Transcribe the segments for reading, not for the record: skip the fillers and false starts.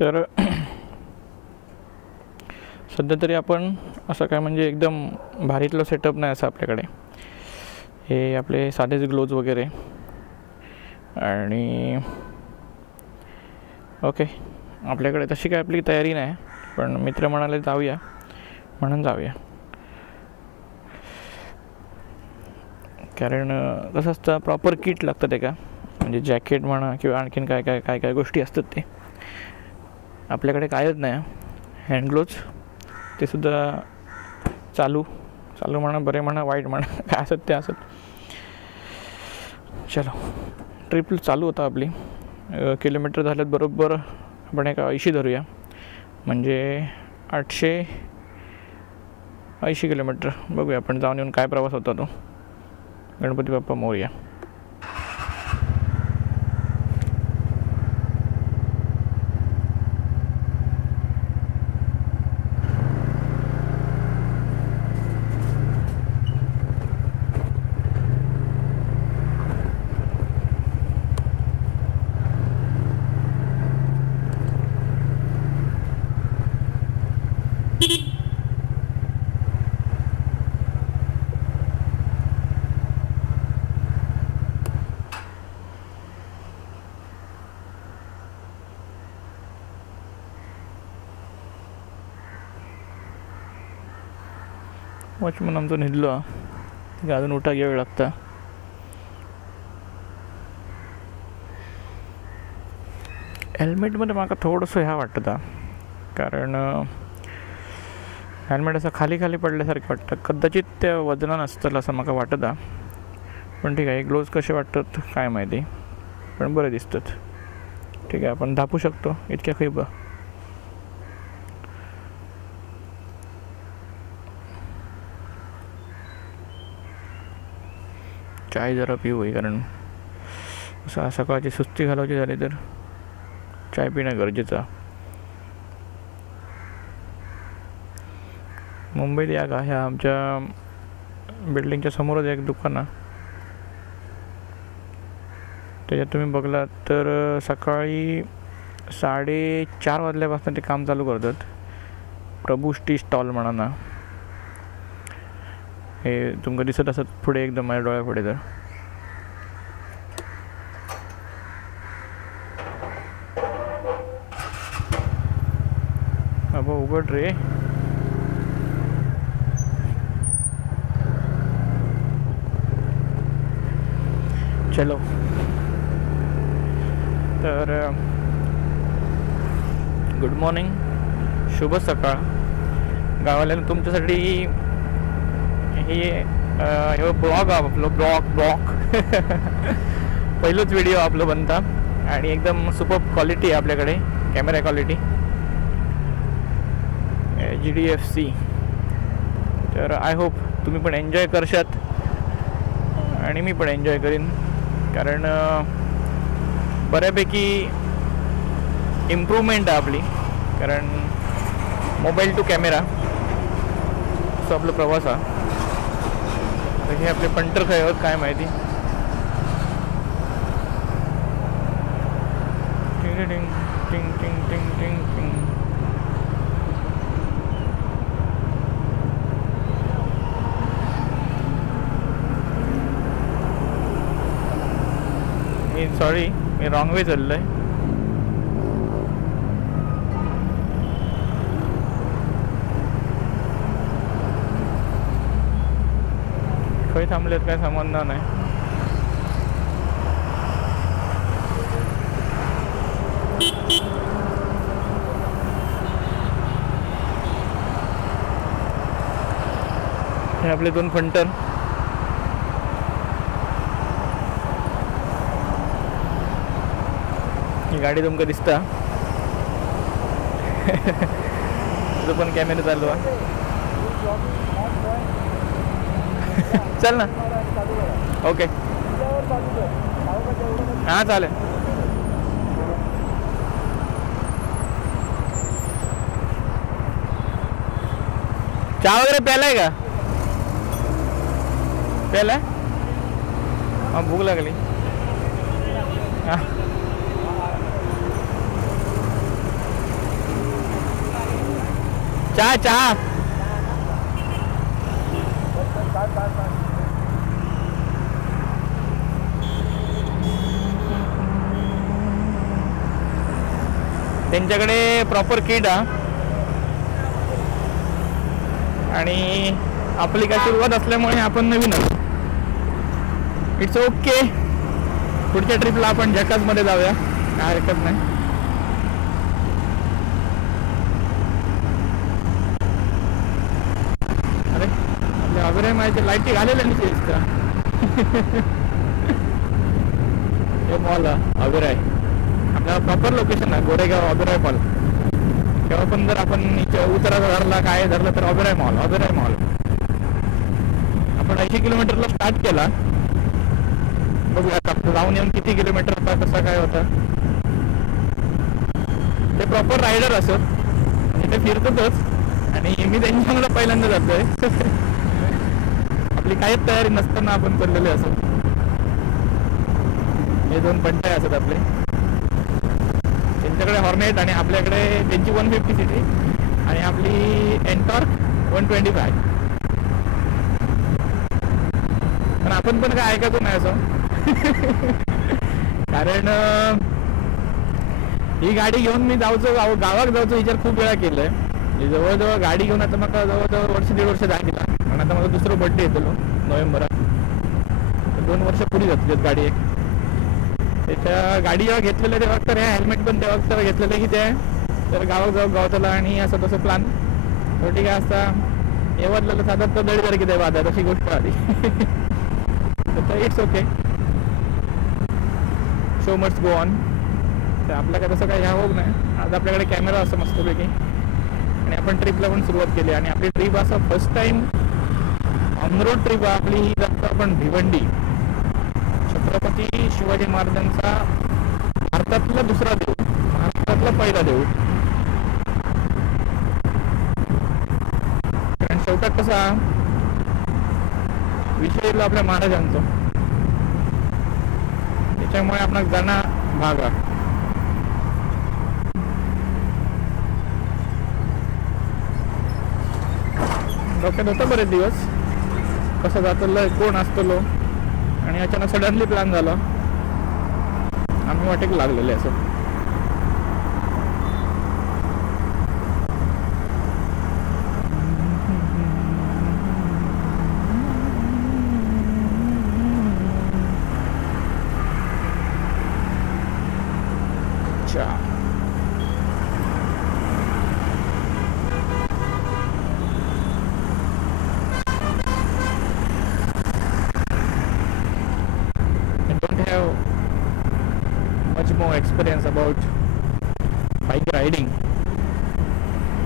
तर सध्या तरी आपण असं काय म्हणजे एकदम भारीतलं सेटअप नाही असं आपल्याकडे. हे आपले साधेच ग्लोव्ज वगैरे आणि ओके, आपल्याकडे तशी काय आपली तयारी नाही, पण मित्र म्हणाले जाऊया म्हणून जाऊया. कारण कसं असतं, प्रॉपर किट लागतं ते का, म्हणजे जॅकेट म्हणा किंवा आणखीन काय काय काय काय गोष्टी असतात ते आपल्याकडे कायच नाही. हँड ग्लोव्ज ते सुद्धा चालू म्हणा, बरे म्हणा, वाईट म्हणा, काय असत ते असत. चलो, ट्रिप चालू होता आपली. किलोमीटर झाल्यात बरोबर आपण एक 80 धरूया, म्हणजे 880 किलोमीटर. बघूया आपण जाऊन येऊन काय प्रवास होता तो. गणपती बाप्पा मोरया. वॉचमन आमचं निघलो की अजून उठा घ्यावे लागतं. हेल्मेटमध्ये मला थोडंसं ह्या वाटतं, कारण हेल्मेट असं खाली पडल्यासारखं वाटतं. कदाचित त्या वजन नसतं असं मला वाटतं, पण ठीक आहे. ग्लोव्ज कसे वाटतात काय माहिती, पण बरे दिसतात. ठीक आहे, आपण धापू शकतो इतक्या काही. चाय जरा पिऊ आहे, कारण सकाळची सुस्ती घालवायची झाली तर चाय पिणं गरजेचं. मुंबईत या का, ह्या आमच्या बिल्डिंगच्या समोरच एक दुकान आहे. त्याच्यात तुम्ही बघलात तर सकाळी 4:30 वाजल्यापासून ते काम चालू करतात. प्रभू टी स्टॉल म्हणा ना, हे तुमका दिसत असत पुढे एकदम माझ्या डोळ्या पुढे. तर अबो उघड रे. चलो, तर गुड मॉर्निंग, शुभ सकाळ. गावाला तुमच्यासाठी हे ब्लॉग आपलं ब्लॉग पहिलंच व्हिडिओ आपलं बनता, आणि एकदम सुपर क्वालिटी आहे आपल्याकडे, कॅमेरा क्वालिटी GDFC. तर आय होप तुम्ही पण एन्जॉय करशात आणि मी पण एन्जॉय करीन, कारण बऱ्यापैकी इम्प्रूव्हमेंट आहे आपली. कारण मोबाईल टू कॅमेरा असं आपला प्रवास आहे. हे आपले पंटर काय होत काय माहिती. टिंग टिंग टिंग टिंग टिंग टिंग टिंग. सॉरी, मी रॉंग वे चाललोय. खय थांबलेत काय समजणार नाही. हे आपले 2 फंटर. ही गाडी तुमका दिसता. तुझं पण कॅमेरा चालू आहे. चल ना, ओके. हां चालेल. चहा वगैरे प्यालाय का? प्यालाय? हां, भूक लागली. हां चहा चहा. त्यांच्याकडे प्रॉपर किट हा. आणि आपली काय सुरुवात असल्यामुळे आपण नवीनच. It's okay. पुढच्या ट्रिपला आपण जॅकाजमध्ये जाऊया, काय हरकत नाही. अरे आपल्या अभिराय माझ्या लाईटी घालेल्या नाही का? हे मॉल अभिराय आपल्याला प्रॉपर लोकेशन आहे, गोरेगाव अभिराय मॉल. तेव्हा पण जर आपण उतराचा धरला काय धरलं तर अभिराय मॉल. अभिराय मॉल आपण 80 किलोमीटरला स्टार्ट केला. बघूया जाऊन येऊन किती किलोमीटर होता, कसा काय होता. ते प्रॉपर रायडर असत म्हणजे ते फिरतच आणि मी त्यांच्यामुळे पहिल्यांदा जातोय. आपली काहीच तयारी नसताना आपण चाललेले असत. हे 2 पंटाय असत आपले. त्यांच्याकडे हॉर्नेट आणि आपल्याकडे त्यांची 150 सीटी आणि आपली एनटॉर्क 125. पण आपण पण काय ऐकतो नाही असं. कारण ही गाडी घेऊन मी गावात जायचो विचार खूप वेळा केलाय. जवळजवळ गाडी घेऊन आता मला जवळजवळ 1.5 वर्ष झाला. पण आता माझा दुसरं बर्थडे येतो नोव्हेंबरात. 2 वर्ष पुढे जातो गाडी. एक त्याच्या गाडी जेव्हा घेतलेलं तेव्हा तर हे हेल्मेट पण तेव्हा तर घेतलेलं की ते तर गावात जाऊ गावताला आणि असं तसं प्लॅन ठीक आहे. असा एवढलं साधारण तर दडी किती वादा तशी गोष्ट आली. तर it's okay. Show must go on. तर आपल्या काय तसं काय ह्या होत नाही. आज आपल्याकडे कॅमेरा असं मस्तपैकी आणि आपण ट्रिपला पण सुरुवात केली. आणि आपली ट्रिप असं फर्स्ट टाइम ऑनरोड ट्रिप आपली ही जातो आपण भिवंडी. छत्रपती शिवाजी महाराजांचा भारतातला दुसरा देव, महाराष्ट्रातला पहिला देव. कारण शेवटात कसा विषय आपल्या महाराजांचा, त्याच्यामुळे आपण जाणं भाग आहे. डोक्यात होतं बरेच दिवस कसं जातलं कोण असतलो आणि अचानक सडनली प्लॅन झाला. आम्ही वाटेक लागलेले असं. Much more experience about bike riding,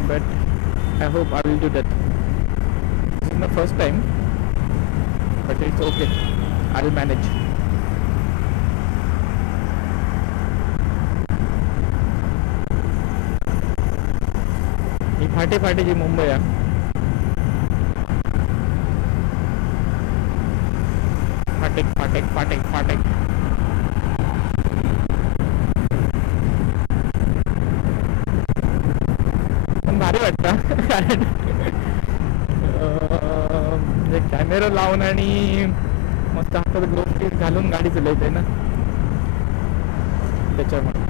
but I hope I will do that. This is my first time, but it's okay. I will manage. ही फाटे फाटेची मुंबई आहे. फाटेक फाटेक फाटेक फाटेक. पण भारी वाटतं कारण कॅमेरा लावून आणि मस्त हातात ग्लोव्ह घालून गाडी चालवते ना, त्याच्यामुळे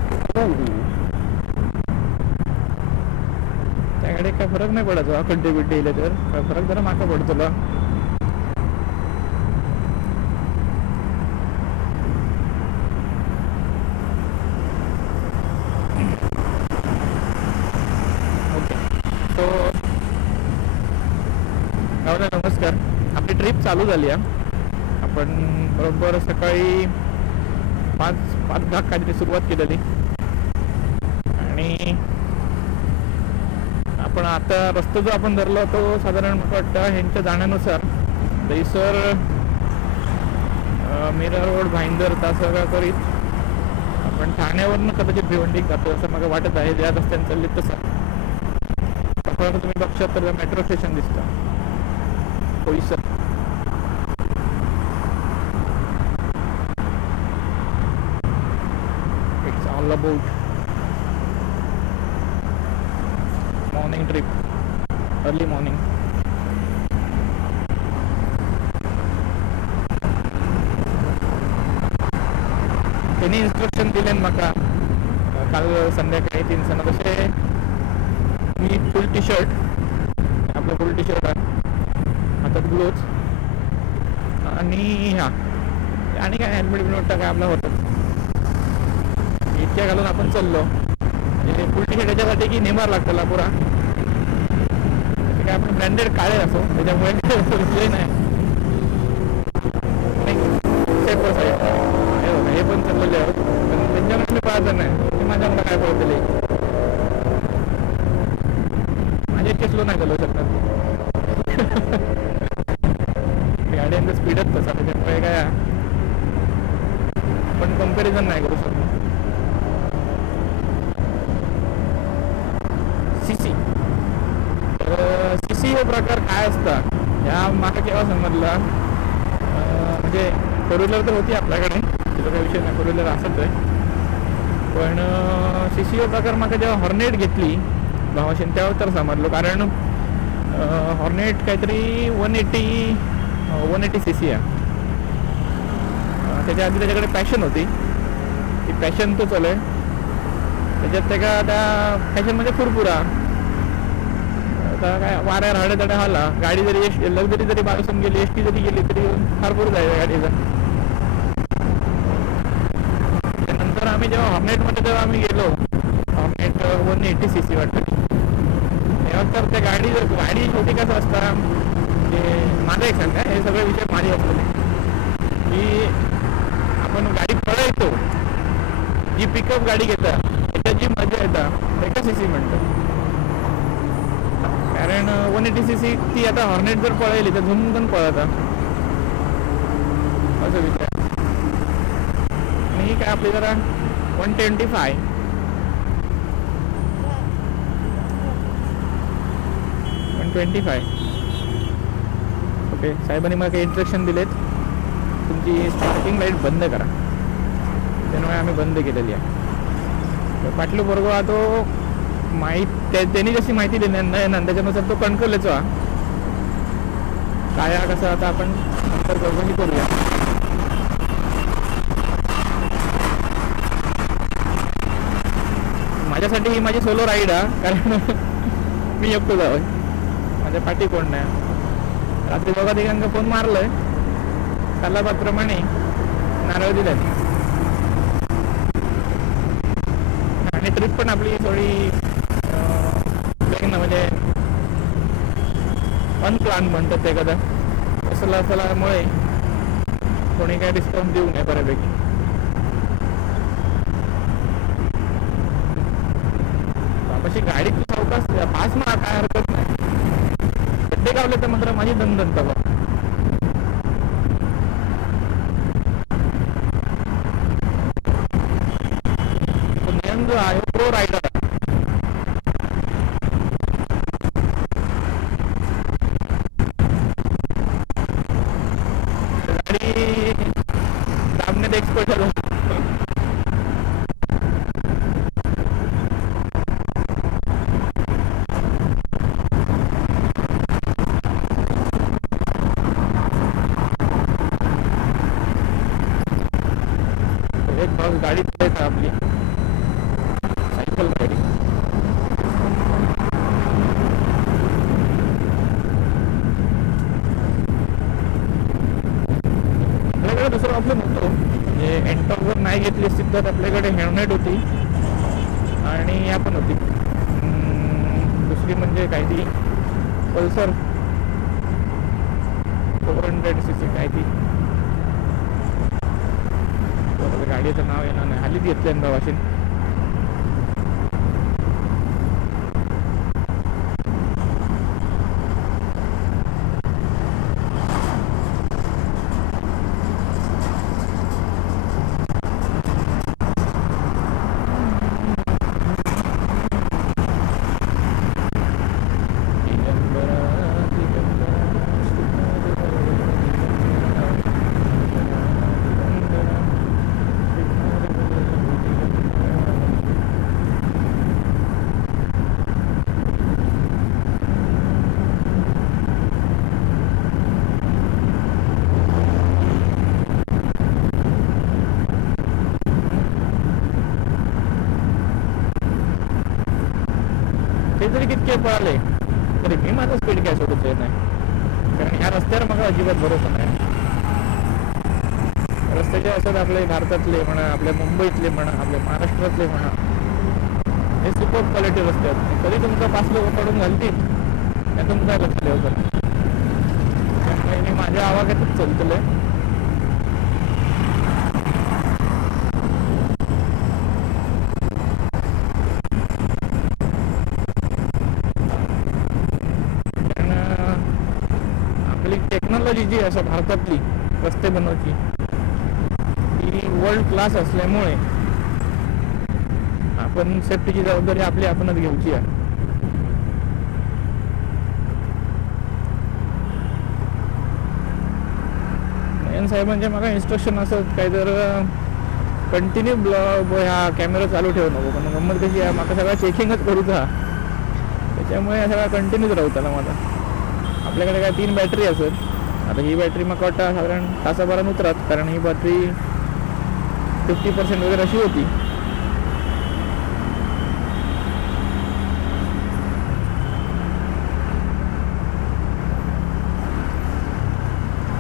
त्या गाडी काय फरक नाही पडायचो. खड्डे बिड्डे इले तर काय फरक जरा माका पडतो. नमस्कार. आपली ट्रिप चालू झाली आहे. आपण बरोबर सकाळी 5 भाग काहीतरी सुरुवात केलेली आणि आपण आता रस्ता जो आपण धरला तो साधारण मला वाटतं ह्यांच्या जाण्यानुसार दहिसर, मीरा रोड, भाईंदर सगळं करीत आपण ठाण्यावरनं कदाचित भिवंडी जातो असं मला वाटत आहे. ज्या रस्त्याने चालली तसं तुम्ही बघशात तर मेट्रो स्टेशन दिसतं Boisar. It's all about morning trip. Early morning. त्यांनी इन्स्ट्रक्शन दिले म्हाका काल संध्याकाळी 3 सण तसे मी फुल टी शर्ट आपलं फुल टी शर्ट हातात ग्लोव्ज आणि आणि काय हेल्मेट बिल्मेट काय आपला होतं इतक्या घालून आपण चाललो. म्हणजे फुल टी शर्ट याच्यासाठी की नेमार लागतो पुरा काय आपण ब्रँडेड काळे असो त्याच्यामुळे नाही सेफर साईड हे पण चाललेले आहोत पण त्यांच्याकडे मी पाहत नाही ते माझ्याकडे काय पळतले माझे इतके स्लो नाही चालू शकतात गाड्यांचा स्पीडच तसा त्याच्यामुळे काय आपण कंपॅरिझन नाही करू शकतो. सीसी सीसी हा प्रकार काय असता ह्या मला केव्हा समजला म्हणजे फोर व्हीलर तर होती आपल्याकडे त्याचा काही विषय नाही फोर व्हीलर असत आहे पण सीसी हा प्रकार मला जेव्हा हॉर्नेट घेतली भावाशीन तेव्हा तर समजलो कारण हॉर्नेट काहीतरी 180 सीसी आहे. त्याच्या आधी त्याच्याकडे पॅशन होती ती पॅशन तो चालू आहे त्याच्यात त्या का त्या फॅशनमध्ये फुरफुरा आता काय वाऱ्यावर हाडे तडे हाला गाडी जरी लक्झरी जरी बाजून गेली एस टी जरी गेली तरी फारपूर जायचं गाडीचा. त्यानंतर आम्ही जेव्हा हॉर्नेटमध्ये जेव्हा आम्ही गेलो हॉर्नेट 180 सीसी वाटतं तेव्हा तर त्या गाडी छोटी कसं असतं म्हणजे माझं एक सांगा हे सगळे विषय माझे असलेले की आपण गाडी पळायचो जी पिकअप गाडी घेता त्याच्यात जी मजा येतात एका सीसी म्हणतात कारण 180 सीसी ती आता हॉर्नेट जर पळायली तर झुमकन पळता असं विचार आणि काय आपली जरा 125 ओके. साहेबांनी मला काही इन्स्ट्रक्शन दिलेत तुमची स्पार्किंग लाईट बंद करा त्यामुळे आम्ही बंद केलेली आहे. पाटलो बरोबर तो त्यांनी जशी माहिती दिली ना त्याच्यानुसार तो कणकवलीचा काय कसं आता आपण नंतर चौकशी करूया. माझ्यासाठी ही माझी सोलो राईड आहे कारण मी एकटो जावं माझ्या पाठी कोण नाही. रात्री दोघा तिघांना फोन मारलाय सल्लाबादप्रमाणे नारळ दिले आणि ट्रिप पण आपली थोडी म्हणजे अनप्लान म्हणतात ते कदा असल्यामुळे कोणी काही डिस्काउंट देऊ नये बऱ्यापैकी. बाबाशी गाडी चौकास पास मला काय हरकत नाही गड्डे गावले तर मात्र माझी दणदणता बा नियम जो आहे प्रो रायडर एक्सपर्ट झालो. एक भाग गाडी आपली सायकल गाडी आपल्याकडे दुसरा प्रॉब्लेम होतो म्हणजे एंटॉकवर नाही घेतली असती तर आपल्याकडे हेल्मेट होती आणि या पण होती. दुसरी म्हणजे काय ती पल्सर 400 सीसी काय ती गाडीचं नाव येणार नाही हालीच घेतलं भावाशी. ते जरी कितके पळाले तरी मी माझा स्पीड काय सोडूच नाही, कारण ह्या रस्त्यावर मला अजिबात भरोसा नाही. रस्त्याचे असत आपले भारतातले म्हणा, आपल्या मुंबईतले म्हणा, आपल्या महाराष्ट्रातले म्हणा, हे सुपर क्वालिटी रस्ते आहेत. कधी तुमचा 5 लोक पडून घालतील नाही तुमचं काय लक्ष ठेवतं. त्यामुळे मी माझ्या आवाक्यातच चालतोय. टेक्नॉलॉजी जी अशा भारतातली रस्ते बनवायची ही वर्ल्ड क्लास असल्यामुळे आपण सेफ्टीची जबाबदारी आपणच घ्यायची आहे. नयन साहेबांचे मला इन्स्ट्रक्शन असत काय तर कंटिन्यू ह्या कॅमेरा चालू ठेवू नको, पण गंमत कशी आहे मला सगळा चेकिंगच करूचा, त्याच्यामुळे सगळा कंटिन्यूच राहताना माझा. आपल्याकडे काय 3 बॅटरी असत. आता ही बॅटरी मग वाटतं साधारण तासाभरात उतरत, कारण ही बॅटरी 50% वगैरे अशी होती.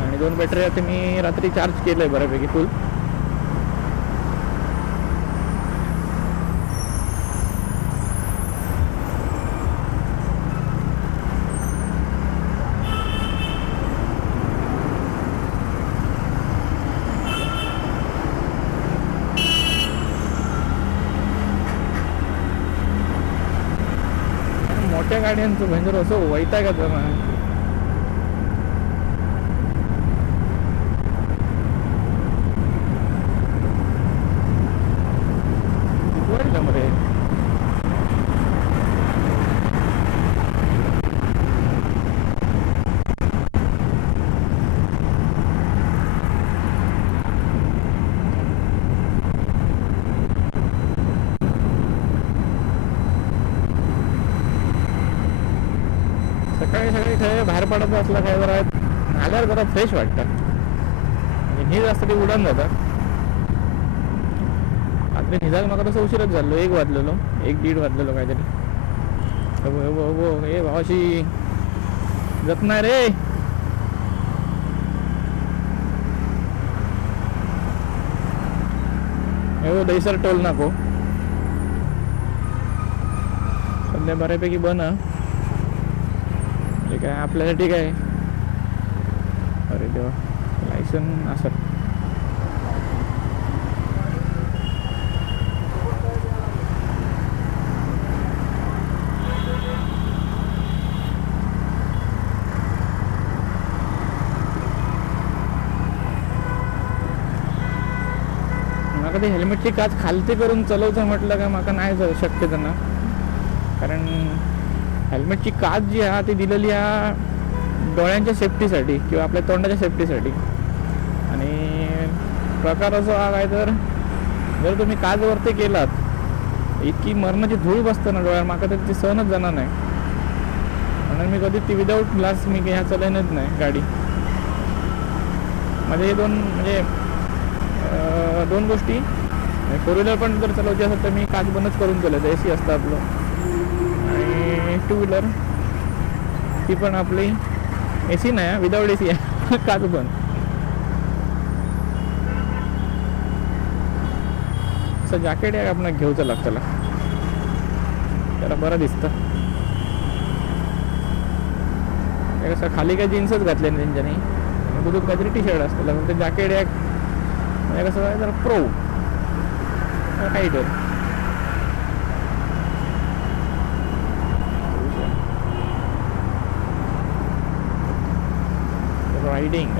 आणि 2 बॅटरी आता मी रात्री चार्ज केलंय बऱ्यापैकी फुल. मोठ्या गाड्यांचं भंजर असं वैतागाचं ना. मध्ये सकाळी काय बाहेर पडायचं असलं काय जरा आल्यावर जरा फ्रेश वाटतं. हे जास्त ते उडान जातात. रात्री निघायला मला तसं उशीरच झालो, 1 वाजलेलो, 1-1:30 वाजलेलो काहीतरी. हे भावाशी जपणार रे. हो दैसर टोल नको सध्या बऱ्यापैकी बन. ठीक आहे आपल्यासाठी काय. अरे देवा लायसन असं माका ते हेल्मेटची काच खालती करून चालवचं म्हटलं का माका नाही शक्य त्यांना, कारण हेल्मेटची काच जी आहे ती दिलेली आहे डोळ्यांच्या सेफ्टीसाठी किंवा आपल्या तोंडाच्या सेफ्टीसाठी. आणि प्रकार असा हा काय तर जर तुम्ही काच वरती केलात इतकी मरणाची धूळ बसतं ना डोळ्यात, माका तर ती सहनच जाणार नाही. म्हणून मी कधी ती विदाऊट ग्लास मी ह्या चालवणच नाही गाडी. माझे हे दोन गोष्टी. 4 व्हीलर पण जर चालवायची असेल तर मी काच बंदच करून चालवतो. AC असतं आपलं. आणि 2 व्हीलर ती पण आपली AC नाही, विदाऊट AC आहे काच बंद. असं जॅकेट आहे आपण घेऊचं लागतं त्याला बरं दिसतं. कसं खाली काय जीन्सच घातले नाही त्यांच्यानी, बुधून काहीतरी टी-शर्ट असतं. ते जॅकेट एक म्हणजे कसं आहे जरा प्रो काही तर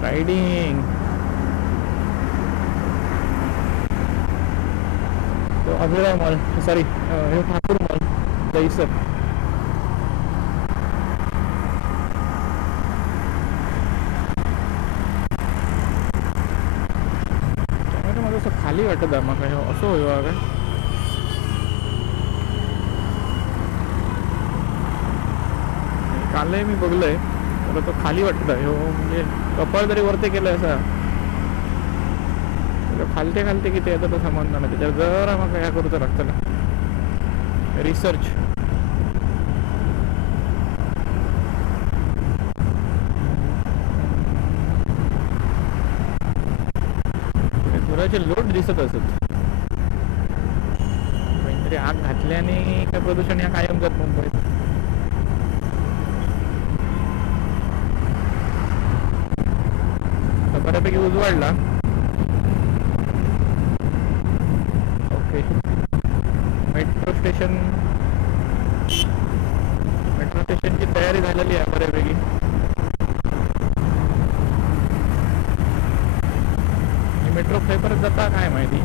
रायडिंग तो अभिराय मॉल, सॉरी हे ठाकूर मॉल दहीसर. खाली वाटत आहे मग असं होईल काय. कालही मी बघलोय तर तो खाली वाटत आहे. म्हणजे कपाळ जरी वरती केलं असं खालते किती येतं तो संबंध नाही. त्याच्यावर जरा मग काय करूचं लागतं ना रिसर्च. असे लोट दिसत असत. काहीतरी आग घातल्याने काय प्रदूषण या कायम जात मुंबईत. बऱ्यापैकी उजवाडला. ओके, मेट्रो स्टेशनची तयारी झालेली आहे बऱ्यापैकी. मेट्रो खैपर्यंत जाता काय माहिती.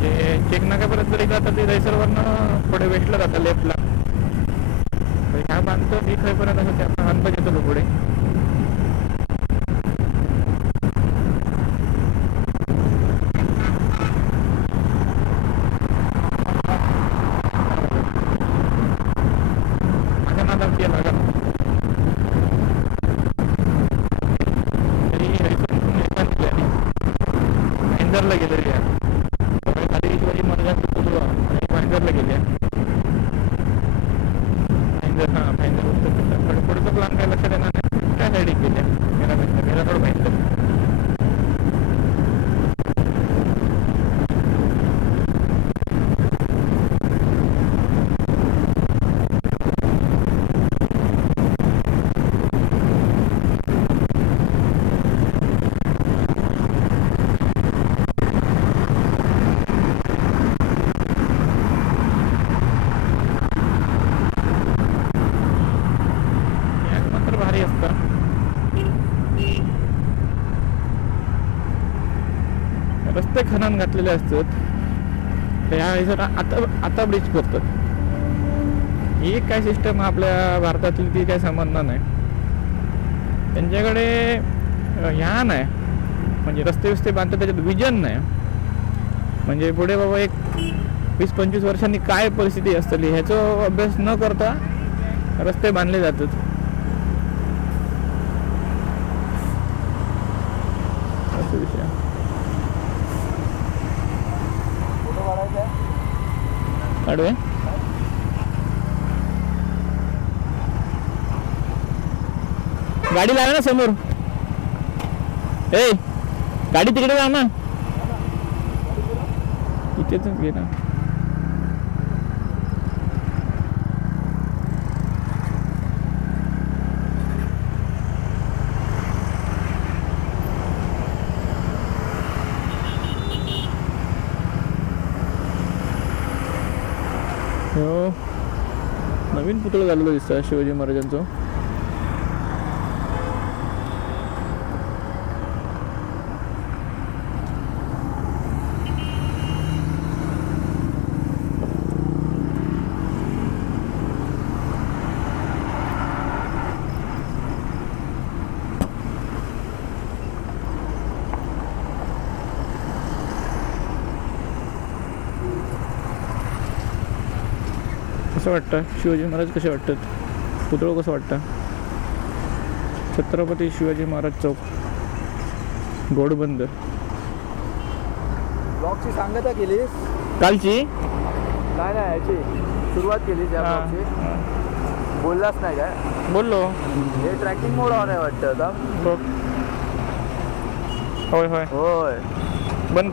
जे चेक नाक्यापर्यंत जरी जातात ते दहिसरवरनं पुढे वेस्टला जातं लेफ्टला. ह्या बांधतो ती खैपर्यंत असं ते आपण अनपच येतो पुढे. माझ्या नादात केला का भाईंदरला गेलेली आहे. खाली शिवाजी महाराजांचं पुतळा आणि भाईंदरला गेले. भाईंदर, हां भाईंदर. पुढचा प्लॅन काय लक्षात येणार नाही. काय साईडिंग गेल्या मेरा थोडं भाईंदर. रस्ते खणून घातलेले असतात. त्या आता ब्रिज करतात. ही काय सिस्टम आपल्या भारतातली ती काय संबंध नाही. त्यांच्याकडे ह्या नाही म्हणजे रस्ते बांधतात त्याच्यात विजन नाही. म्हणजे पुढे बाबा एक 20-25 वर्षांनी काय परिस्थिती असतली ह्याचा अभ्यास न करता रस्ते बांधले जातात. असा विषय. काढूया. गाडी लावा ना समोर. ए गाडी तिकडे जा ना. इथेच घे ना. हो, नवीन पुतळा झालेला दिसतं शिवाजी महाराजांचं. कसं वाटतं शिवाजी महाराज कसे वाटतात? पुतळं कसं वाटतं? छत्रपती शिवाजी महाराज चौक, घोडबंदर. ब्लॉगची सांगता केलीस कालची? काय नाही याची सुरुवात केली त्या ब्लॉगची. बोललाच नाही काय? बोललो. हे ट्रॅकिंग मोड ऑन आहे वाटतं आता. होय होय होय. बंद